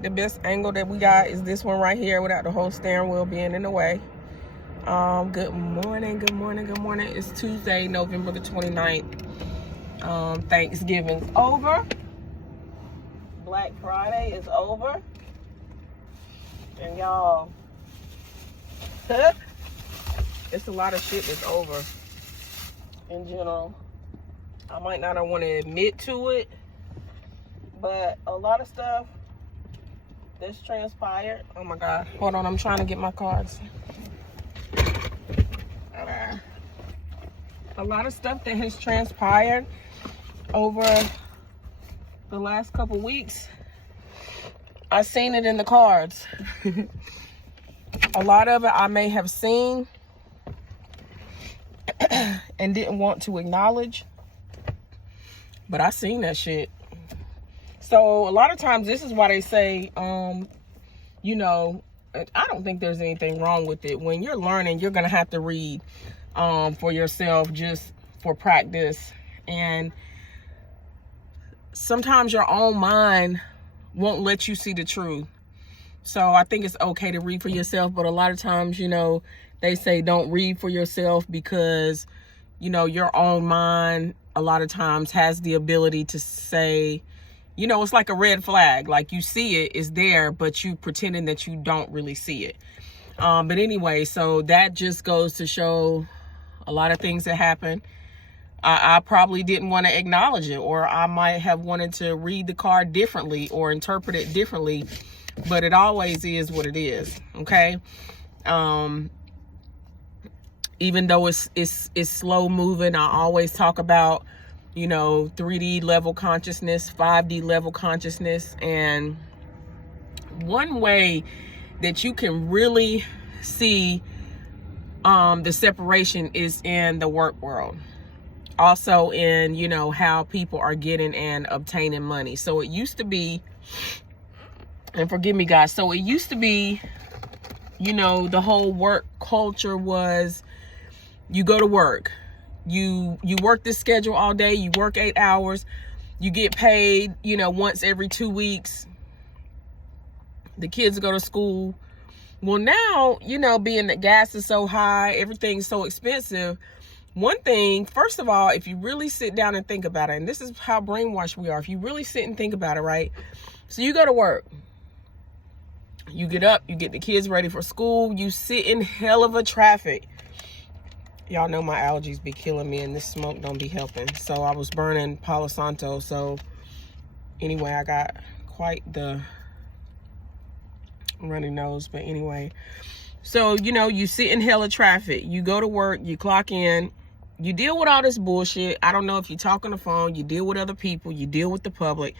The best angle that we got is this one right here without the whole steering wheel being in the way. Good morning. It's Tuesday, November the 29th. Thanksgiving's over. Black Friday is over. And y'all, it's a lot of shit that's over in general. I might not want to admit to it, but a lot of stuff that's transpired. Oh my God. Hold on, I'm trying to get my cards. A lot of stuff that has transpired over the last couple weeks, I seen it in the cards. A lot of it I may have seen and didn't want to acknowledge, but I seen that shit. So a lot of times this is why they say, you know, I don't think there's anything wrong with it. When you're learning, you're going to have to read for yourself, just for practice. And sometimes your own mind won't let you see the truth. So I think it's okay to read for yourself. But a lot of times, you know, they say don't read for yourself because, you know, your own mind a lot of times has the ability to say, you know, it's like a red flag. Like you see it, it's there, but you pretending that you don't really see it. But anyway, so that just goes to show a lot of things that happen. I probably didn't want to acknowledge it, or I might have wanted to read the card differently or interpret it differently, but it always is what it is. Okay. Even though it's slow moving, I always talk about, you know, 3D level consciousness, 5D level consciousness. And one way that you can really see the separation is in the work world. Also in, you know, how people are getting and obtaining money. So it used to be, and forgive me guys, so it used to be, you know, the whole work culture was you go to work. You work this schedule all day, you work 8 hours, you get paid, you know, once every 2 weeks. The kids go to school. Well, now, you know, being that gas is so high, everything's so expensive. One thing, first of all, if you really sit down and think about it, and this is how brainwashed we are, if you really sit and think about it, right? So you go to work, you get up, you get the kids ready for school, you sit in hell of a traffic. Y'all know my allergies be killing me and this smoke don't be helping. So I was burning Palo Santo. So anyway, I got quite the runny nose. But anyway, so, you know, you sit in hella traffic. You go to work, you clock in, you deal with all this bullshit. I don't know if you talk on the phone, you deal with other people, you deal with the public,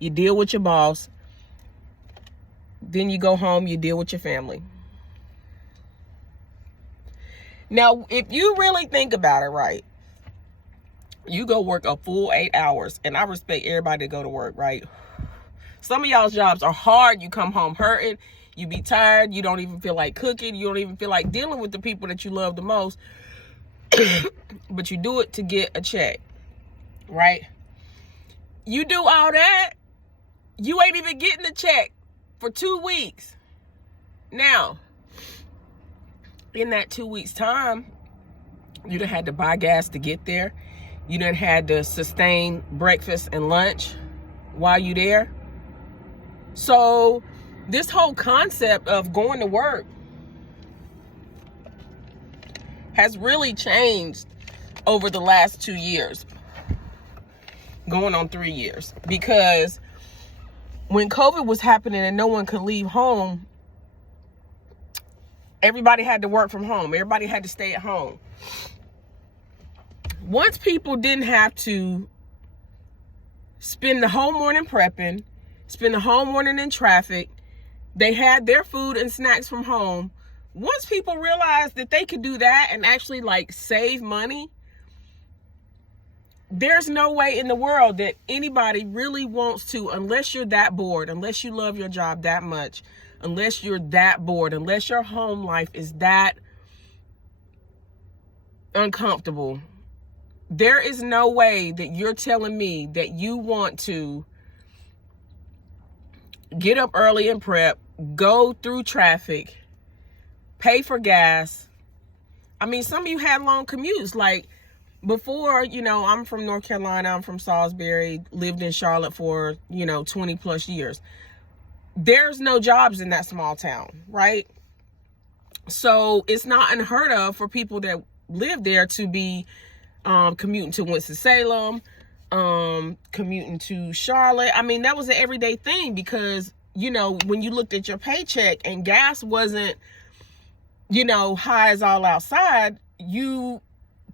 you deal with your boss. Then you go home, you deal with your family. Now, if you really think about it, right, you go work a full 8 hours, and I respect everybody to go to work, right? Some of y'all's jobs are hard. You come home hurting, you be tired, you don't even feel like cooking, you don't even feel like dealing with the people that you love the most, but you do it to get a check, right? You do all that, you ain't even getting the check for 2 weeks. Now, in that 2 weeks time, you done had to buy gas to get there. You done had to sustain breakfast and lunch while you there. So this whole concept of going to work has really changed over the last 2 years, going on 3 years, because when COVID was happening and no one could leave home, everybody had to work from home. Everybody had to stay at home. Once people didn't have to spend the whole morning prepping, spend the whole morning in traffic, they had their food and snacks from home. Once people realized that they could do that and actually like save money, there's no way in the world that anybody really wants to, unless you're that bored, unless you love your job that much, unless you're that bored, unless your home life is that uncomfortable, there is no way that you're telling me that you want to get up early and prep, go through traffic, pay for gas. I mean, some of you had long commutes. Like before, you know, I'm from North Carolina, I'm from Salisbury, lived in Charlotte for, 20 plus years. There's no jobs in that small town, right? So it's not unheard of for people that live there to be commuting to Winston-Salem, commuting to Charlotte. I mean, that was an everyday thing because, when you looked at your paycheck and gas wasn't, high as all outside, you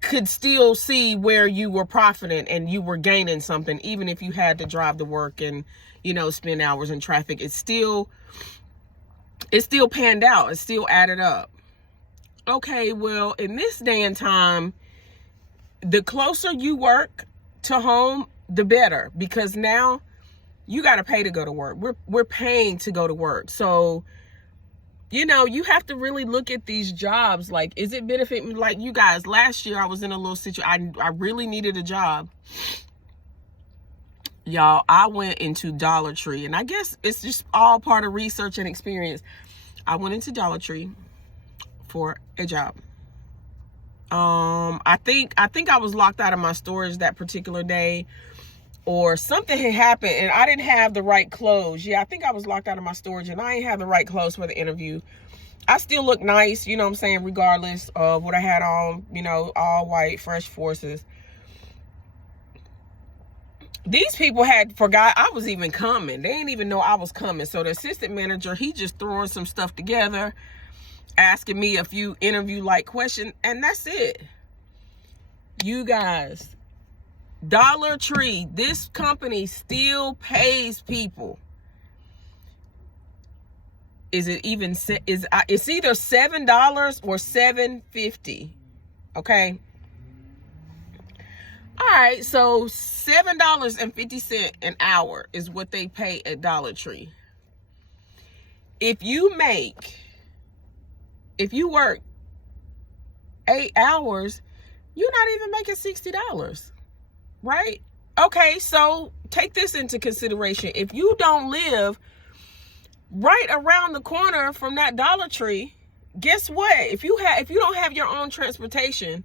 could still see where you were profiting and you were gaining something, even if you had to drive to work and, spend hours in traffic. It still panned out. It still added up. Okay, well, in this day and time, the closer you work to home, the better, because now you got to pay to go to work. We're paying to go to work. So, you have to really look at these jobs. Like, is it benefiting? Like you guys, last year I was in a little situation. I really needed a job. Y'all, I went into Dollar Tree, and I guess it's just all part of research and experience. I went into Dollar Tree for a job. I think I was locked out of my storage that particular day, or something had happened and I didn't have the right clothes. Yeah, I think I was locked out of my storage and I didn't have the right clothes for the interview. I still look nice, you know what I'm saying, regardless of what I had on, all white, Fresh Forces. These people had forgot I was even coming. They didn't even know I was coming. So the assistant manager, he just throwing some stuff together, asking me a few interview-like questions, and that's it. You guys, Dollar Tree, this company still pays people. Is it even, it's either $7 or $7.50, okay? All right, so $7.50 an hour is what they pay at Dollar Tree. If you work 8 hours, you're not even making $60, right? Okay, so take this into consideration. If you don't live right around the corner from that Dollar Tree, guess what? If you don't have your own transportation,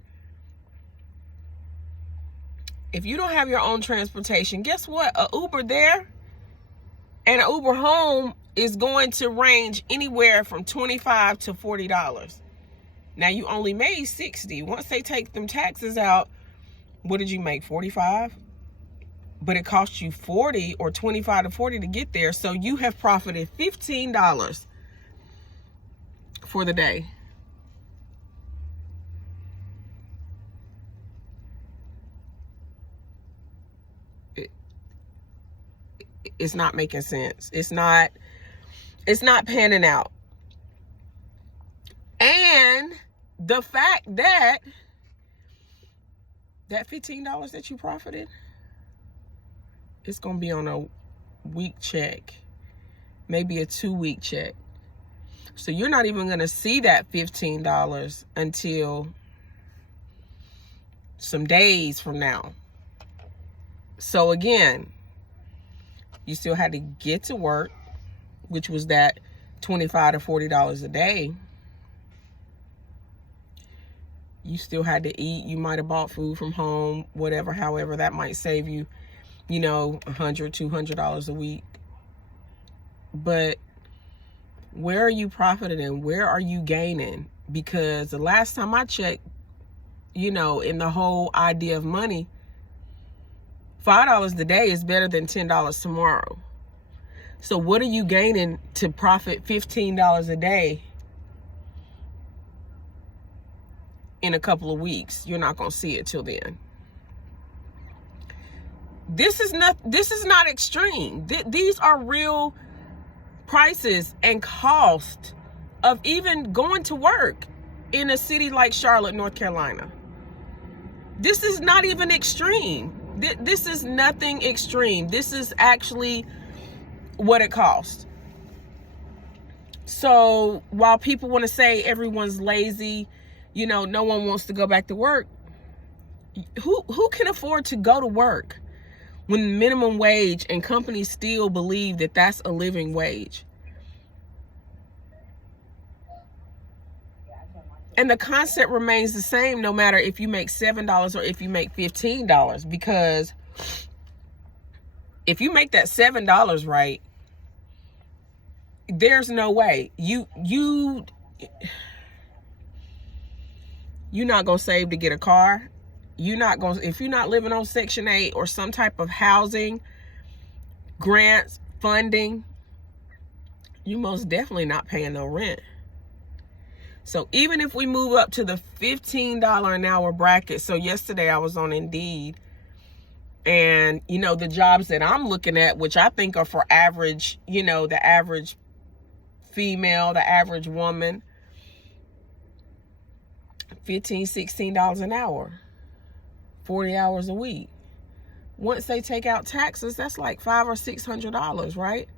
guess what? A Uber there and an Uber home is going to range anywhere from $25 to $40. Now you only made $60. Once they take them taxes out, what did you make? $45? But it cost you $40 or $25 to $40 to get there. So you have profited $15 for the day. It's not making sense. It's not panning out. And the fact that $15 that you profited, it's going to be on a week check, maybe a 2-week check. So you're not even going to see that $15 until some days from now. So again, you still had to get to work, which was that $25 to $40 a day. You still had to eat. You might have bought food from home, whatever, however, that might save you, $100, $200 a week. But where are you profiting and where are you gaining? Because the last time I checked, in the whole idea of money, $5 a day is better than $10 tomorrow. So what are you gaining to profit $15 a day in a couple of weeks? You're not going to see it till then. This is not extreme. These are real prices and cost of even going to work in a city like Charlotte, North Carolina. This is not even extreme. This is nothing extreme. This is actually what it costs. So while people want to say everyone's lazy, no one wants to go back to work, who can afford to go to work when minimum wage and companies still believe that that's a living wage. And the concept remains the same no matter if you make $7 or if you make $15, because if you make that $7 right, there's no way you're not gonna save to get a car. You're not gonna, if you're not living on Section 8 or some type of housing grants funding, you most definitely not paying no rent. So even if we move up to the $15 an hour bracket, so yesterday I was on Indeed, and you know, the jobs that I'm looking at, which I think are for average, you know, the average female, the average woman, $15, $16 an hour, 40 hours a week. Once they take out taxes, that's like $500 or $600, right?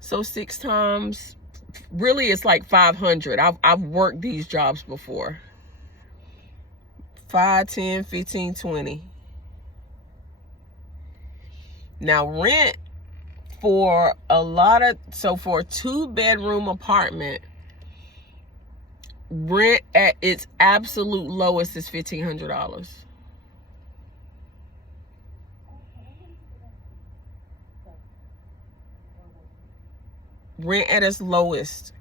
So 6 times, really it's like 500. I've worked these jobs before. 5, 10, 15, 20. Now rent for a lot of, so for a 2-bedroom apartment, rent at its absolute lowest is $1,500. Rent at its lowest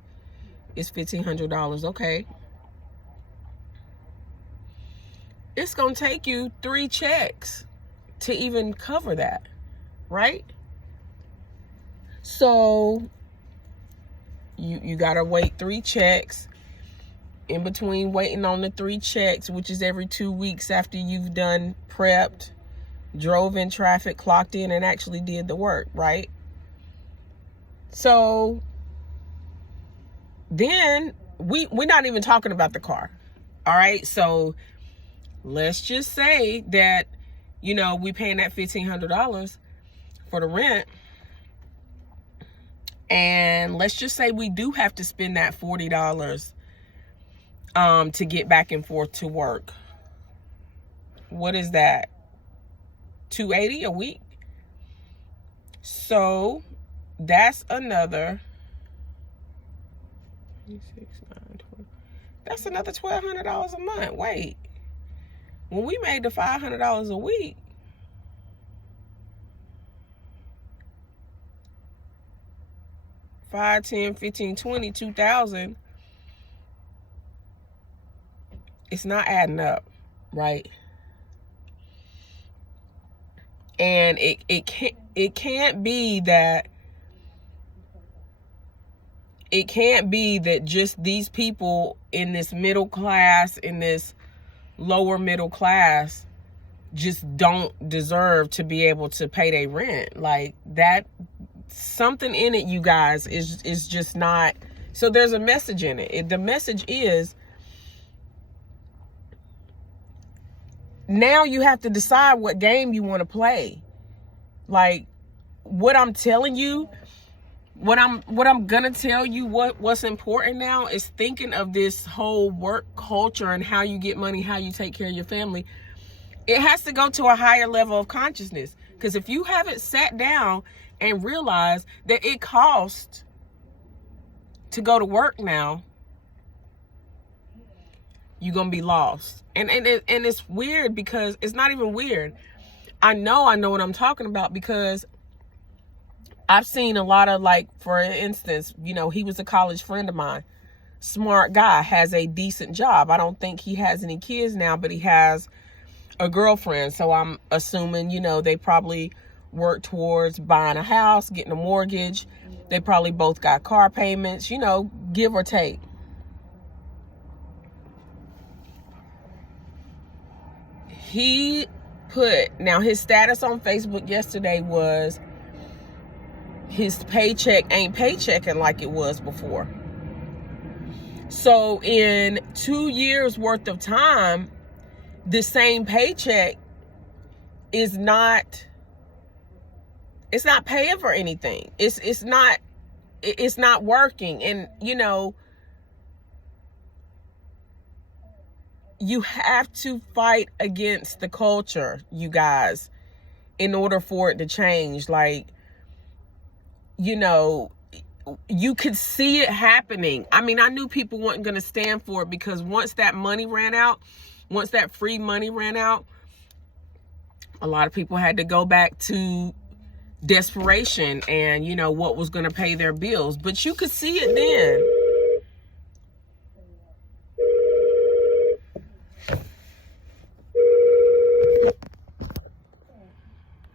is $1,500. Okay. It's going to take you 3 checks to even cover that, right? So you got to wait 3 checks. In between waiting on the 3 checks, which is every 2 weeks after you've done prepped, drove in traffic, clocked in, and actually did the work, right? So then we're not even talking about the car. All right. So let's just say that, you know, we paying that $1,500 for the rent. And let's just say we do have to spend that $40 to get back and forth to work. What is that? $280 a week? So that's another, that's another $1,200 a month. Wait, when we made the $500 a week, $5, $10, $15, $20, $2,000, it's not adding up, right? And it can't be that just these people in this middle class, in this lower middle class, just don't deserve to be able to pay their rent. Like that, something in it, you guys, is just not. So there's a message in it. The message is, now you have to decide what game you want to play. Like what I'm telling you, what I'm gonna tell you, what's important now is thinking of this whole work culture and how you get money, how you take care of your family. It has to go to a higher level of consciousness, because if you haven't sat down and realized that it costs to go to work now, you're gonna be lost. And it's weird, because it's not even weird. I know what I'm talking about, because I've seen a lot of, like, for instance, you know, he was a college friend of mine, smart guy, has a decent job. I don't think he has any kids now, but he has a girlfriend. So I'm assuming, you know, they probably work towards buying a house, getting a mortgage. They probably both got car payments, you know, give or take. He put, now his status on Facebook yesterday was his paycheck ain't paychecking like it was before. So in 2 years worth of time, the same paycheck is not, it's not paying for anything. It's not working. And you know, you have to fight against the culture, you guys. in order for it to change. Like, you know, you could see it happening. I mean, I knew people weren't going to stand for it, because once that money ran out, once that free money ran out, a lot of people had to go back to desperation and, you know, what was going to pay their bills. But you could see it then.